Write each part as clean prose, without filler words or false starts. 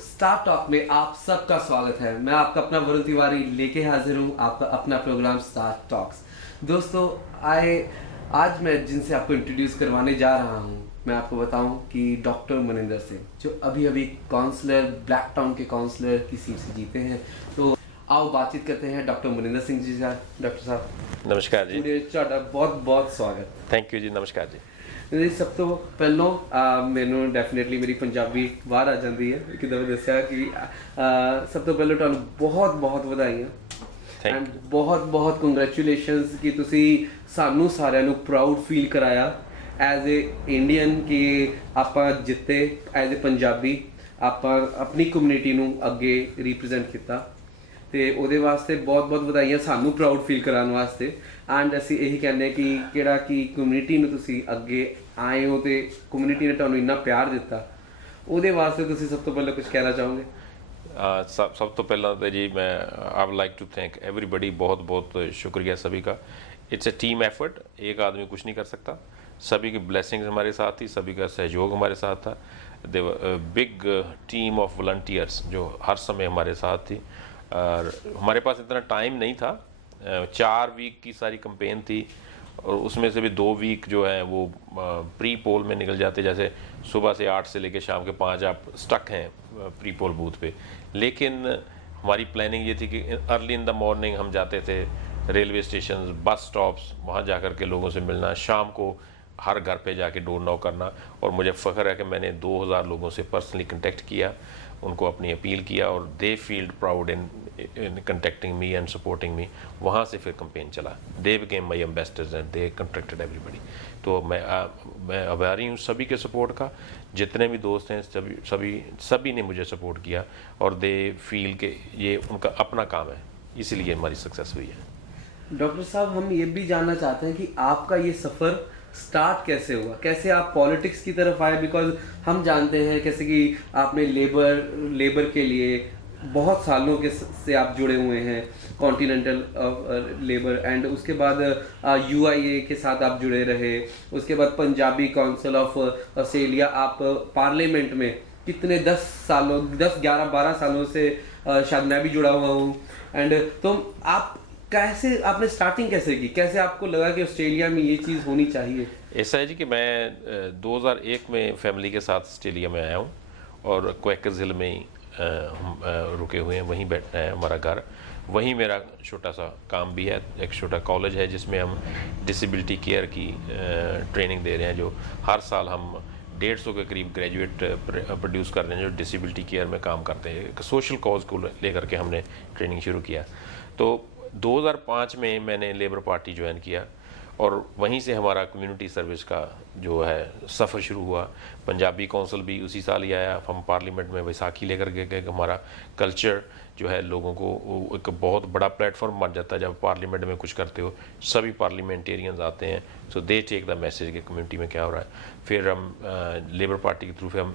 Star talk में आप सबका स्वागत है। मैं आपका अपना वरुण तिवारी लेके हाजिर हूँ आपका अपना प्रोग्राम स्टार टॉक्स। दोस्तों आज मैं जिनसे आपको इंट्रोड्यूस करवाने जा रहा हूँ, मैं आपको बताऊँ कि डॉक्टर मनिंदर सिंह, जो अभी अभी काउंसलर ब्लैक टाउन के काउंसलर की सीट से जीते हैं। तो आओ बातचीत करते हैं डॉक्टर मनिंदर सिंह जी का। डॉक्टर साहब नमस्कार जी। बहुत बहुत स्वागत। थैंक यू जी। नमस्कार जी। जी सब तो ਪਹਿਲੋਂ ਮੈਨੂੰ ਡੈਫੀਨਿਟਲੀ ਮੇਰੀ ਪੰਜਾਬੀ ਬਾਹਰ ਆ ਜਾਂਦੀ ਹੈ ਕਿ ਦਵੇ ਦੱਸਿਆ ਕਿ ਸਭ ਤੋਂ ਪਹਿਲਾਂ ਤੁਹਾਨੂੰ ਬਹੁਤ ਬਹੁਤ ਵਧਾਈਆਂ ਐਂਡ ਬਹੁਤ ਬਹੁਤ ਕੰਗ੍ਰੈਚੁਲੇਸ਼ਨਸ ਕਿ ਤੁਸੀਂ ਸਾਨੂੰ ਸਾਰਿਆਂ ਨੂੰ ਪ੍ਰਾਊਡ ਫੀਲ ਕਰਾਇਆ ਐਜ਼ ਅ ਇੰਡੀਅਨ ਕਿ ਆਪਾਂ ਜਿੱਤੇ ਐਜ਼ ਅ ਪੰਜਾਬੀ ਆਪਾਂ ਆਪਣੀ ਕਮਿਊਨਿਟੀ ਨੂੰ ਅੱਗੇ ਰਿਪਰੈਜ਼ੈਂਟ ਕੀਤਾ ਤੇ ਉਹਦੇ ਵਾਸਤੇ ਬਹੁਤ ਬਹੁਤ ਵਧਾਈਆਂ ਸਾਨੂੰ ਪ੍ਰਾਊਡ ਫੀਲ ਕਰਾਉਣ ਵਾਸਤੇ। ਐਂਡ ਅਸੀਂ ਇਹੀ ਕਹਿੰਦੇ ਕਿ ਕਿਹੜਾ ਕਿ ਕਮਿਊਨਿਟੀ ਨੂੰ ਤੁਸੀਂ ਅੱਗੇ ਆਏ ਹੋ ਤੇ ਕਮਿਊਨਿਟੀ ਨੇ ਤੁਹਾਨੂੰ ਇੰਨਾ ਪਿਆਰ ਦਿੱਤਾ, ਉਹਦੇ ਵਾਸਤੇ ਤੁਸੀਂ ਸਭ ਤੋਂ ਪਹਿਲਾਂ ਕੁਝ ਕਹਿਣਾ ਚਾਹੋਗੇ? सब तो पहला तो जी मैं I would like to thank everybody. बहुत बहुत शुक्रिया सभी का। इट्स ए टीम एफर्ट, एक आदमी कुछ नहीं कर सकता। सभी की ब्लेसिंग्स हमारे साथ थी, सभी का सहयोग हमारे साथ था। दे बिग टीम ऑफ वॉलंटियर्स जो हर समय हमारे साथ थी। और हमारे पास इतना टाइम नहीं था, 4 वीक की सारी कंपेन थी और उसमें से भी 2 वीक जो है वो प्री पोल में निकल जाते, जैसे सुबह से 8 से लेकर शाम के 5 आप स्टक हैं प्री पोल बूथ पे। लेकिन हमारी प्लानिंग ये थी कि अर्ली इन द मॉर्निंग हम जाते थे रेलवे स्टेशन, बस स्टॉप्स, वहाँ जा कर के लोगों से मिलना, शाम को हर घर पे जाके डोर नॉक करना। और मुझे फ़ख्र है कि मैंने 2000 लोगों से पर्सनली कंटेक्ट किया, उनको अपनी अपील किया और they feeled proud in contacting me and supporting me. वहाँ से फिर कंपेन चला। They became my ambassadors and they contacted everybody. तो मैं आभारी हूँ सभी के सपोर्ट का। जितने भी दोस्त हैं सभी ने मुझे सपोर्ट किया और दे फील के ये उनका अपना काम है, इसीलिए हमारी सक्सेस हुई है। डॉक्टर साहब, हम ये भी जानना चाहते हैं कि आपका ये सफ़र स्टार्ट कैसे हुआ, कैसे आप पॉलिटिक्स की तरफ आए? बिकॉज हम जानते हैं कैसे कि आपने लेबर के लिए बहुत सालों के से आप जुड़े हुए हैं, कॉन्टिनेंटल लेबर, एंड उसके बाद UIA के साथ आप जुड़े रहे, उसके बाद पंजाबी काउंसिल ऑफ ऑस्ट्रेलिया, आप पार्लियामेंट में कितने 10 सालों 10 11 12 सालों से शायद मैं भी जुड़ा हुआ हूँ। एंड तो आप कैसे, आपने स्टार्टिंग कैसे की, कैसे आपको लगा कि ऑस्ट्रेलिया में ये चीज़ होनी चाहिए? ऐसा है जी कि मैं 2001 में फैमिली के साथ ऑस्ट्रेलिया में आया हूँ और क्वेकर्स हिल में ही हम रुके हुए हैं, वहीं बैठना है हमारा घर। वहीं मेरा छोटा सा काम भी है, एक छोटा कॉलेज है जिसमें हम डिसेबिलिटी केयर की ट्रेनिंग दे रहे हैं, जो हर साल हम 150 के करीब ग्रेजुएट प्रोड्यूस कर रहे हैं जो डिसेबिलिटी केयर में काम करते हैं। एक सोशल कॉज को लेकर के हमने ट्रेनिंग शुरू किया। तो 2005 में मैंने लेबर पार्टी ज्वाइन किया और वहीं से हमारा कम्युनिटी सर्विस का जो है सफ़र शुरू हुआ। पंजाबी काउंसिल भी उसी साल ही आया। हम पार्लियामेंट में बैसाखी लेकर गए। हमारा कल्चर जो है लोगों को एक बहुत बड़ा प्लेटफॉर्म बन जाता है जब पार्लियामेंट में कुछ करते हो, सभी पार्लियामेंटेरियंस आते हैं, सो दे टेक द मैसेज कि कम्युनिटी में क्या हो रहा है। फिर हम लेबर पार्टी के थ्रू फिर हम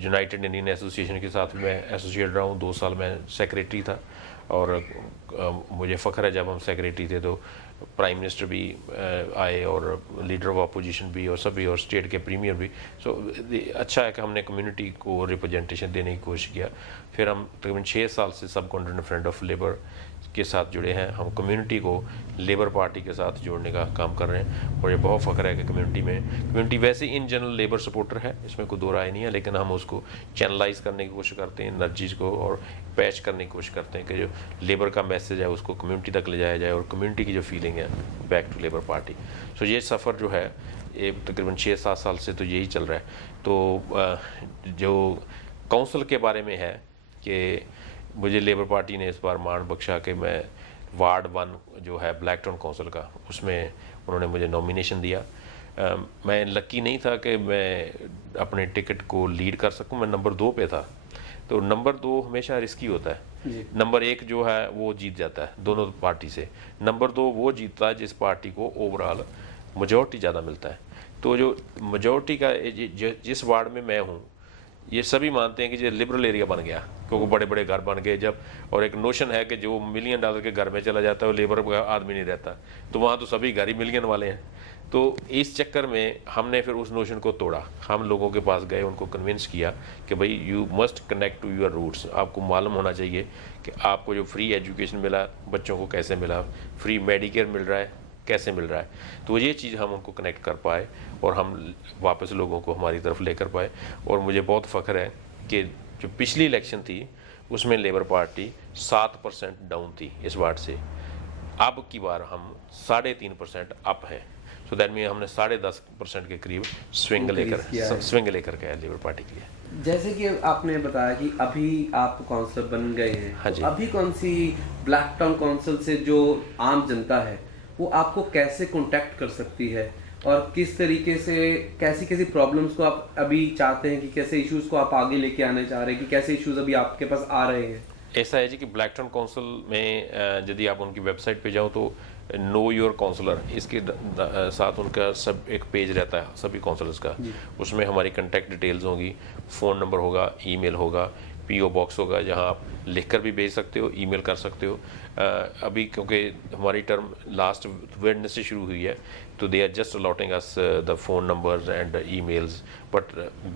यूनाइटेड इंडियन एसोसिएशन के साथ मैं एसोसिएट रहा हूँ। 2 साल मैं सेक्रेटरी था और मुझे फ़ख्र है जब हम सेक्रेटरी थे तो प्राइम मिनिस्टर भी आए और लीडर ऑफ अपोजिशन भी और सभी और स्टेट के प्रीमियर भी। सो अच्छा है कि हमने कम्युनिटी को रिप्रेजेंटेशन देने की कोशिश किया। फिर हम तकरीबन 6 साल से सब कॉन्टिनेंट फ्रंट ऑफ लेबर के साथ जुड़े हैं। हम कम्युनिटी को लेबर पार्टी के साथ जोड़ने का काम कर रहे हैं और ये बहुत फ़ख्र है कि कम्युनिटी वैसे इन जनरल लेबर सपोर्टर है, इसमें कोई दो राय नहीं है, लेकिन हम उसको चैनलाइज करने की कोशिश करते हैं, एनर्जीज को, और पैच करने की कोशिश करते हैं कि जो लेबर का मैसेज है उसको कम्युनिटी तक ले जाया जाए और कम्युनिटी की जो फीलिंग है बैक टू लेबर पार्टी। सो ये सफ़र जो है ये तकरीबन 6-7 साल से तो यही चल रहा है। तो जो काउंसिल के बारे में है कि मुझे लेबर पार्टी ने इस बार मान बख्शा कि मैं वार्ड 1 जो है ब्लैक टाउन काउंसिल का, उसमें उन्होंने मुझे नॉमिनेशन दिया। मैं लकी नहीं था कि मैं अपने टिकट को लीड कर सकूं, मैं नंबर 2 पे था। तो नंबर 2 हमेशा रिस्की होता है। नंबर 1 जो है वो जीत जाता है दोनों पार्टी से, नंबर 2 वो जीतता है जिस पार्टी को ओवरऑल मेजॉरिटी ज़्यादा मिलता है। तो जो मेजॉरिटी का जिस वार्ड में मैं हूँ, ये सभी मानते हैं कि ये लिबरल एरिया बन गया क्योंकि बड़े बड़े घर बन गए जब, और एक नोशन है कि जो $1 मिलियन के घर में चला जाता है वो लेबर का आदमी नहीं रहता, तो वहाँ तो सभी घर ही मिलियन वाले हैं। तो इस चक्कर में हमने फिर उस नोशन को तोड़ा, हम लोगों के पास गए, उनको कन्विंस किया कि भाई you must connect to your roots, आपको मालूम होना चाहिए कि आपको जो फ्री एजुकेशन मिला बच्चों को कैसे मिला, फ्री मेडिकेयर मिल रहा है कैसे मिल रहा है। तो ये चीज़ हम उनको कनेक्ट कर पाए और हम वापस लोगों को हमारी तरफ लेकर पाए। और मुझे बहुत फ़ख्र है कि जो पिछली इलेक्शन थी उसमें लेबर पार्टी 7% डाउन थी इस बार से, अब की बार हम 3.5% अप है। सो दैट मीन हमने 10.5% के करीब स्विंग लेकर के आए लेबर पार्टी के लिए। जैसे कि आपने बताया कि अभी आप काउंसलर बन गए हैं, हाँ जी। तो अभी कौन सी ब्लैक टाउन काउंसिल से जो आम जनता है वो आपको कैसे कांटेक्ट कर सकती है, और किस तरीके से कैसी कैसी प्रॉब्लम्स को आप अभी चाहते हैं कि कैसे इश्यूज को आप आगे लेके आने चाह रहे हैं, कि कैसे इश्यूज अभी आपके पास आ रहे हैं? ऐसा है जी कि ब्लैक टाउन काउंसिल में यदि आप उनकी वेबसाइट पे जाओ तो नो योर काउंसलर इसके साथ उनका सब एक पेज रहता है सभी काउंसलर्स का, उसमें हमारी कंटेक्ट डिटेल्स होंगी, फ़ोन नंबर होगा, ईमेल होगा, पीओ बॉक्स होगा जहां आप लिखकर भी भेज सकते हो, ईमेल कर सकते हो। अभी क्योंकि हमारी टर्म लास्ट वेडनेसडे शुरू हुई है तो they are just allotting us the phone numbers and emails, but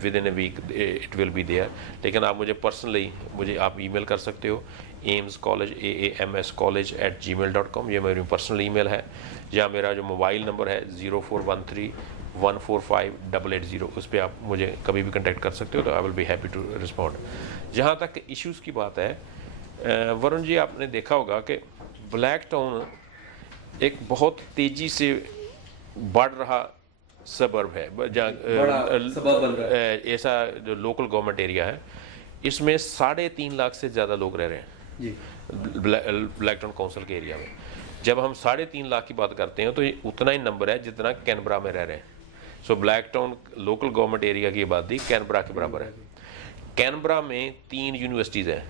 within a week it will be there. लेकिन आप मुझे पर्सनली आप ईमेल कर सकते हो, एम्स कॉलेज aamscollege@gmail.com, ये मेरी पर्सनल ईमेल है, या मेरा जो मोबाइल नंबर है 0413145880, उस पर आप मुझे कभी भी कंटेक्ट कर सकते हो, तो I will be happy to respond. जहाँ तक इश्यूज़ की बात है, वरुण जी आपने देखा होगा कि ब्लैक टाउन एक बहुत तेज़ी से बढ़ रहा सबर्ब है, ऐसा जो लोकल गवर्नमेंट एरिया है इसमें 3.5 लाख से ज़्यादा लोग रह रहे हैं जी। ब्लैक टाउन काउंसिल के एरिया में। जब हम 3.5 लाख की बात करते हैं तो ये उतना ही नंबर है जितना कैनबरा में रह रहे हैं। So black town local government area की आबादी कैनबरा के बराबर है। कैनबरा में 3 यूनिवर्सिटीज़ हैं,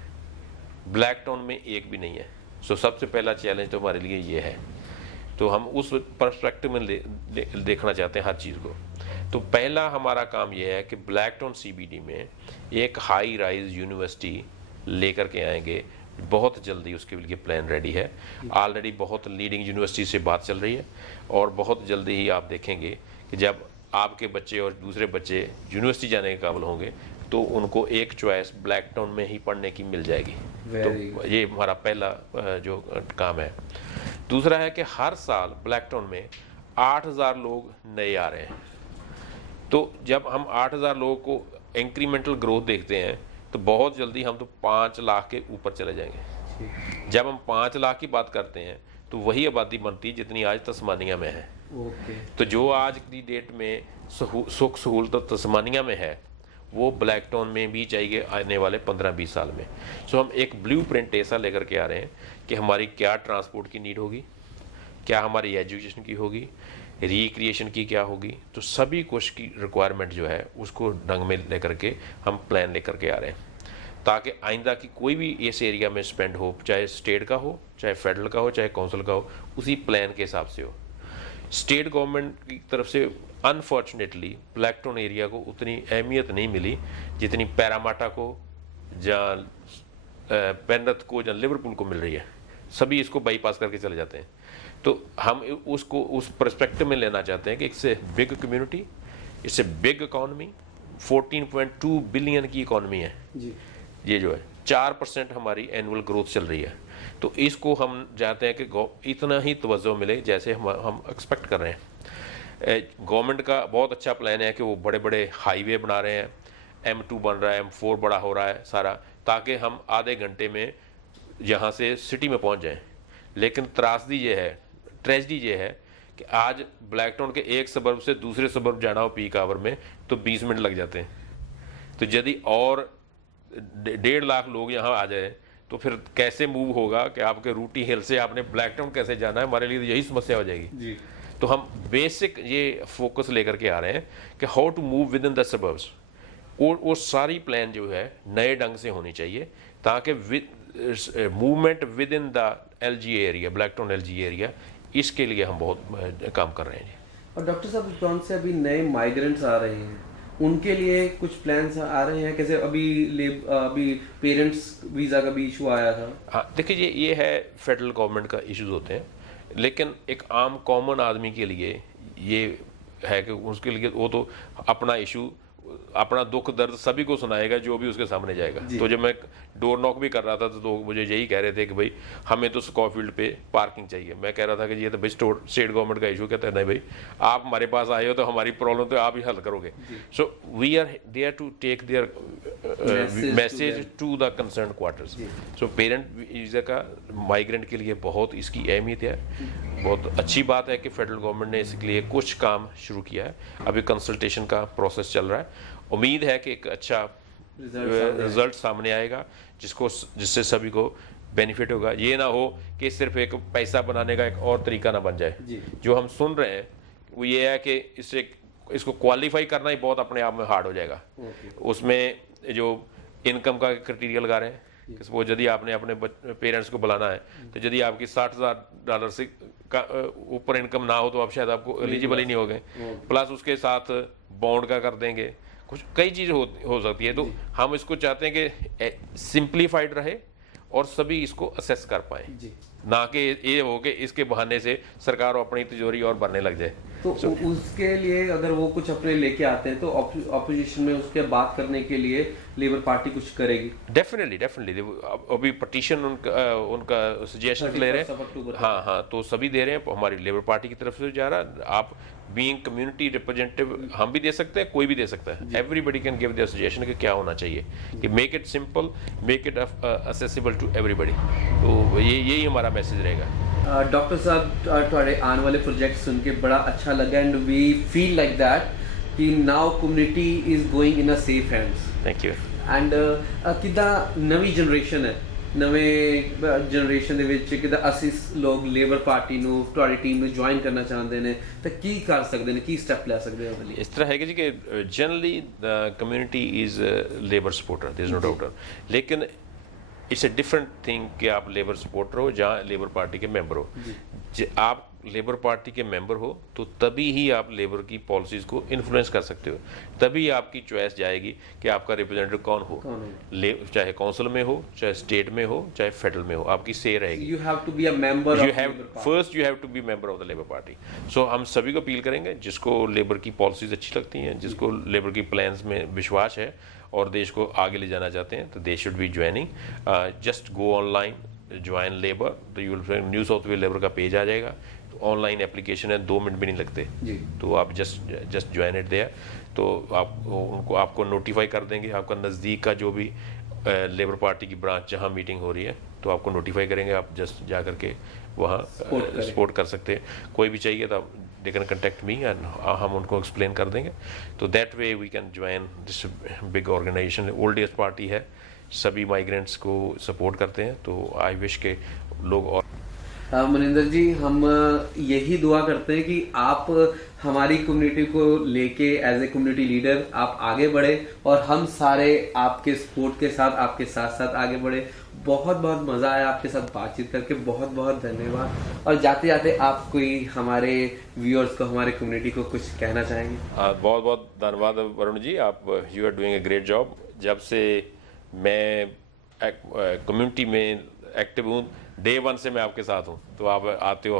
ब्लैक टाउन में एक भी नहीं है। सो सबसे पहला चैलेंज तो हमारे लिए ये है, तो हम उस पर्सपेक्टिव में देखना चाहते हैं हर चीज़ को। तो पहला हमारा काम यह है कि ब्लैक टाउन CBD में एक हाई राइज यूनिवर्सिटी लेकर के आएंगे, बहुत जल्दी उसके लिए प्लान रेडी है। ऑलरेडी बहुत लीडिंग यूनिवर्सिटी से बात चल रही है और बहुत जल्दी ही आप देखेंगे कि जब आपके बच्चे और दूसरे बच्चे यूनिवर्सिटी जाने के काबिल होंगे तो उनको एक चॉइस ब्लैक टाउन में ही पढ़ने की मिल जाएगी। तो ये हमारा पहला जो काम है। दूसरा है कि हर साल ब्लैक टाउन में 8,000 लोग नए आ रहे हैं। तो जब हम 8,000 लोगों को इंक्रीमेंटल ग्रोथ देखते हैं तो बहुत जल्दी हम तो 5 लाख के ऊपर चले जाएंगे। जब हम 5 लाख की बात करते हैं तो वही आबादी बनती है जितनी आज तस्मानिया में है। तो जो आज की डेट में सुख सहूलत तस्मानिया में है वो ब्लैक टाउन में भी चाहिए आने वाले 15-20 साल में। सो हम एक ब्लूप्रिंट ऐसा लेकर के आ रहे हैं कि हमारी क्या ट्रांसपोर्ट की नीड होगी, क्या हमारी एजुकेशन की होगी, रिक्रिएशन की क्या होगी, तो सभी कुछ की रिक्वायरमेंट जो है उसको ढंग में लेकर के हम प्लान लेकर के आ रहे हैं, ताकि आइंदा की कोई भी इस एरिया में स्पेंड हो, चाहे स्टेट का हो, चाहे फेडरल का हो, चाहे काउंसिल का हो, उसी प्लान के हिसाब से हो। स्टेट गवर्नमेंट की तरफ से अनफॉर्चुनेटली ब्लैक टाउन एरिया को उतनी अहमियत नहीं मिली जितनी पैरामाटा को या पेनरथ को या लिवरपूल को मिल रही है। सभी इसको बाईपास करके चले जाते हैं। तो हम उसको उस पर्सपेक्टिव में लेना चाहते हैं कि इससे बिग कम्युनिटी, इससे बिग इकॉनमी, 14.2 बिलियन की इकॉनमी है जी। ये जो है 4% हमारी एनुअल ग्रोथ चल रही है। तो इसको हम चाहते हैं कि इतना ही तवज्जो मिले जैसे हम एक्सपेक्ट कर रहे हैं। गवर्नमेंट का बहुत अच्छा प्लान है कि वो बड़े बड़े हाईवे बना रहे हैं, M2 बन रहा है, M4 बड़ा हो रहा है सारा, ताकि हम आधे घंटे में यहाँ से सिटी में पहुँच जाएं। लेकिन त्रासदी ये है, ट्रेजडी ये है कि आज ब्लैक टाउन के एक सबर्ब से दूसरे सबर्ब जाना हो पीक आवर में तो 20 मिनट लग जाते हैं। तो यदि और 1.5 लाख लोग यहाँ आ जाए तो फिर कैसे मूव होगा कि आपके रूटी हिल से आपने ब्लैक टाउन कैसे जाना है, हमारे लिए यही समस्या हो जाएगी जी। तो हम बेसिक ये फोकस लेकर के आ रहे हैं कि how to move within the suburbs. वो सारी प्लान जो है नए ढंग से होनी चाहिए ताकि movement with in the LG area, black town LG area, इसके लिए हम बहुत काम कर रहे हैं जी। और डॉक्टर साहब, कौन से अभी नए माइग्रेंट्स आ रहे हैं उनके लिए कुछ प्लान्स आ रहे हैं? कैसे अभी पेरेंट्स वीज़ा का भी इशू आया था। हाँ देखिए, ये है फेडरल गवर्नमेंट का इश्यूज होते हैं, लेकिन एक आम कॉमन आदमी के लिए ये है कि उसके लिए वो तो अपना इशू, अपना दुख दर्द सभी को सुनाएगा जो भी उसके सामने जाएगा। तो जब मैं डोर नॉक भी कर रहा था तो मुझे यही कह रहे थे कि भाई हमें तो स्कॉफील्ड पे पार्किंग चाहिए। मैं कह रहा था कि ये तो भाई स्टेट गवर्नमेंट का इशू। कहते हैं नहीं भाई, आप हमारे पास आए हो तो हमारी प्रॉब्लम तो आप ही हल करोगे। So we are there to take their message to the concern quarters. So parent visa का माइग्रेंट के लिए बहुत इसकी अहमियत है। बहुत अच्छी बात है कि फेडरल गवर्नमेंट ने इसके लिए कुछ काम शुरू किया है। अभी कंसल्टेशन का प्रोसेस चल रहा है। उम्मीद है कि एक अच्छा रिजल्ट सामने आएगा जिससे सभी को बेनिफिट होगा। ये ना हो कि सिर्फ एक पैसा बनाने का एक और तरीका ना बन जाए। जो हम सुन रहे हैं वो ये है कि इसको क्वालिफाई करना ही बहुत अपने आप में हार्ड हो जाएगा। उसमें जो इनकम का क्राइटेरिया लगा रहे हैं कि सपोज यदि आपने अपने पेरेंट्स को बुलाना है तो यदि आपकी $60,000 से ऊपर इनकम ना हो तो आप शायद आपको एलिजिबल ही नहीं हो गए। प्लस उसके साथ बॉन्ड का कर देंगे, कुछ कई चीज़ हो सकती है। तो हम इसको चाहते हैं कि सिंप्लीफाइड रहे और सभी इसको असेस कर पाए, ना कि ये हो कि इसके बहाने से सरकार अपनी तिजोरी और भरने लग जाए। तो उसके लिए अगर वो कुछ अपने लेके आते हैं तो ऑपोजिशन में उसके बात करने के लिए लेबर पार्टी कुछ करेगी। डेफिनेटली अभी पटिशन उनका सजेशन ले रहे हैं। हाँ, तो सभी दे रहे हैं। हमारी लेबर पार्टी की तरफ से जा रहा है। आप बीइंग कम्युनिटी रिप्रेजेंटेटिव हम भी दे सकते हैं, कोई भी दे सकता है। Everybody can give their suggestion कि क्या होना चाहिए, कि make it simple, make it accessible to everybody. तो यही हमारा मैसेज रहेगा। डॉक्टर साहब, थोड़े आने वाले प्रोजेक्ट सुन के बड़ा अच्छा लगा and we feel like that कि now community is going in a safe hands. Thank you. And किदा नवी जनरेशन है, नਵੇਂ जनरेशन ਦੇ ਵਿੱਚ ਕਿਦਾ ਅਸੀਂ ਲੋਕ ਲੇਬਰ ਪਾਰਟੀ ਨੂੰ ਤੁਹਾਡੀ ਟੀਮ ਨੂੰ ਜੁਆਇਨ ਕਰਨਾ ਚਾਹੁੰਦੇ ਨੇ ਤਾਂ ਕੀ ਕਰ ਸਕਦੇ ਨੇ, ਕੀ ਸਟੈਪ ਲੈ ਸਕਦੇ ਹੋ? ਇਸ ਤਰ੍ਹਾਂ ਹੈ ਕਿ generally the community is Labour supporter, there is no doubt, लेकिन इट्स ए डिफरेंट थिंग कि आप लेबर सपोर्टर हो या लेबर पार्टी के मेंबर हो। आप लेबर पार्टी के मेंबर हो तो तभी ही आप लेबर की पॉलिसीज को इन्फ्लुएंस कर सकते हो, तभी आपकी चॉइस जाएगी कि आपका रिप्रेजेंटेटिव कौन हो। चाहे काउंसिल में हो, चाहे स्टेट में हो, चाहे फेडरल में हो, आपकी से रहेगी। You have to be a member, you have to be member of the Labour Party. So हम सभी को अपील करेंगे जिसको लेबर की पॉलिसीज अच्छी लगती हैं, जिसको लेबर की प्लान्स में विश्वास है और देश को आगे ले जाना चाहते हैं, तो they should be joining. Just go online, join Labour, तो you will New South Wales Labour का पेज आ जाएगा। ऑनलाइन एप्लीकेशन है, 2 मिनट भी नहीं लगते। तो आप जस्ट ज्वाइन इट देयर। तो आपको नोटिफाई कर देंगे। आपका नज़दीक का जो भी लेबर पार्टी की ब्रांच जहाँ मीटिंग हो रही है तो आपको नोटिफाई करेंगे। आप जस्ट जा करके वहाँ सपोर्ट कर सकते हैं। कोई भी चाहिए तो they can contact me and हम उनको एक्सप्लेन कर देंगे। तो that way we can join this big organisation. Old age party है, सभी माइग्रेंट्स को सपोर्ट करते हैं। तो आई विश के लोग और मनिंदर जी, हम यही दुआ करते हैं कि आप हमारी कम्युनिटी को लेके एज ए कम्युनिटी लीडर आप आगे बढ़े और हम सारे आपके सपोर्ट के साथ आपके साथ साथ आगे बढ़े। बहुत बहुत मजा आया आपके साथ बातचीत करके, बहुत बहुत धन्यवाद। और जाते जाते आप कोई हमारे व्यूअर्स को, हमारे कम्युनिटी को कुछ कहना चाहेंगे? बहुत बहुत धन्यवाद वरुण जी, आप you are doing a great job. जब से मैं कम्युनिटी में एक्टिव हूँ, डे 1 से मैं आपके साथ हूँ। तो आप आते हो,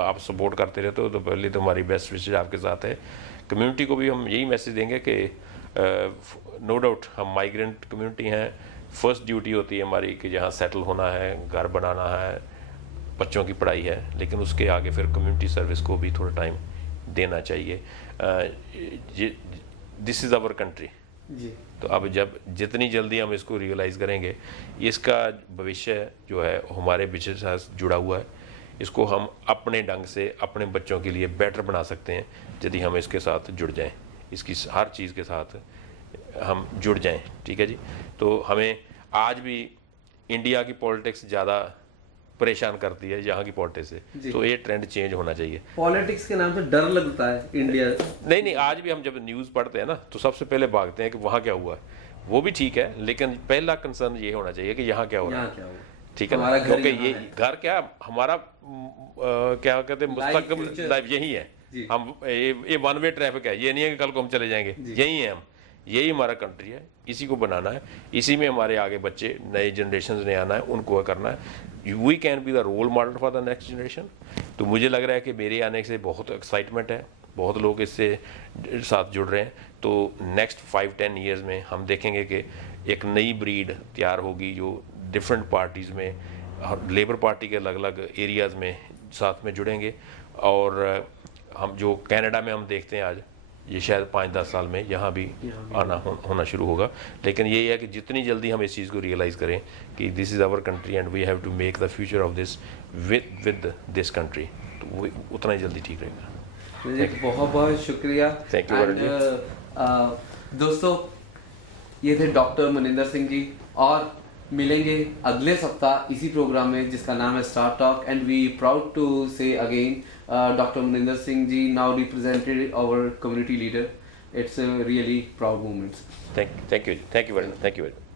आप सपोर्ट करते रहते हो, तो पहले तो हमारी बेस्ट विशेज आपके साथ है। कम्युनिटी को भी हम यही मैसेज देंगे कि नो डाउट हम माइग्रेंट कम्युनिटी हैं। फर्स्ट ड्यूटी होती है हमारी कि जहाँ सेटल होना है, घर बनाना है, बच्चों की पढ़ाई है, लेकिन उसके आगे फिर कम्युनिटी सर्विस को भी थोड़ा टाइम देना चाहिए। दिस इज़ आवर कंट्री जी। तो अब जब जितनी जल्दी हम इसको रियलाइज़ करेंगे, इसका भविष्य जो है हमारे पीछे से जुड़ा हुआ है। इसको हम अपने ढंग से अपने बच्चों के लिए बेटर बना सकते हैं यदि हम इसके साथ जुड़ जाएं, इसकी हर चीज़ के साथ हम जुड़ जाएं। ठीक है जी। तो हमें आज भी इंडिया की पॉलिटिक्स ज़्यादा परेशान करती है यहाँ की पॉलिटिक्स से, तो ये ट्रेंड चेंज होना चाहिए। पॉलिटिक्स के नाम से डर लगता है इंडिया। नहीं, आज भी हम जब न्यूज़ पढ़ते हैं ना तो सबसे पहले भागते हैं कि वहाँ क्या हुआ है। वो भी ठीक है, लेकिन पहला कंसर्न ये होना चाहिए कि यहाँ क्या हो रहा है। ठीक है ना, क्योंकि ये घर क्या हमारा क्या कहते हैं मुस्तकबिल लाइफ यही है। जी। हम ये वन वे ट्रैफिक है, ये नहीं है कि कल को हम चले जाएंगे, यही है हम, यही हमारा कंट्री है, इसी को बनाना है, इसी में हमारे आगे बच्चे नए जनरेशन ने आना है, उनको करना है। We can be the role model for the next generation. तो मुझे लग रहा है कि मेरे आने से बहुत एक्साइटमेंट है, बहुत लोग इससे साथ जुड़ रहे हैं। तो नेक्स्ट 5-10 ईयर्स में हम देखेंगे कि एक नई ब्रीड तैयार होगी जो डिफरेंट पार्टीज़ में, लेबर पार्टी के अलग अलग एरियाज़ में साथ में जुड़ेंगे। और हम जो कनाडा में हम देखते हैं आज, ये शायद 5-10 साल में यहाँ भी आना होना शुरू होगा। लेकिन ये है कि जितनी जल्दी हम इस चीज़ को रियलाइज़ करें कि this is our country and we have to make the future of this with this country, तो वो उतना ही जल्दी ठीक रहेगा। जी, बहुत बहुत शुक्रिया। Thank you, वरुण And, दोस्तों, ये थे डॉक्टर मनिंदर सिंह जी, और मिलेंगे अगले सप्ताह इसी प्रोग्राम में जिसका नाम है Star Talk. And we proud to say again doctor Maninder Singh ji now represented our community leader. It's really proud moments. Thank you very much.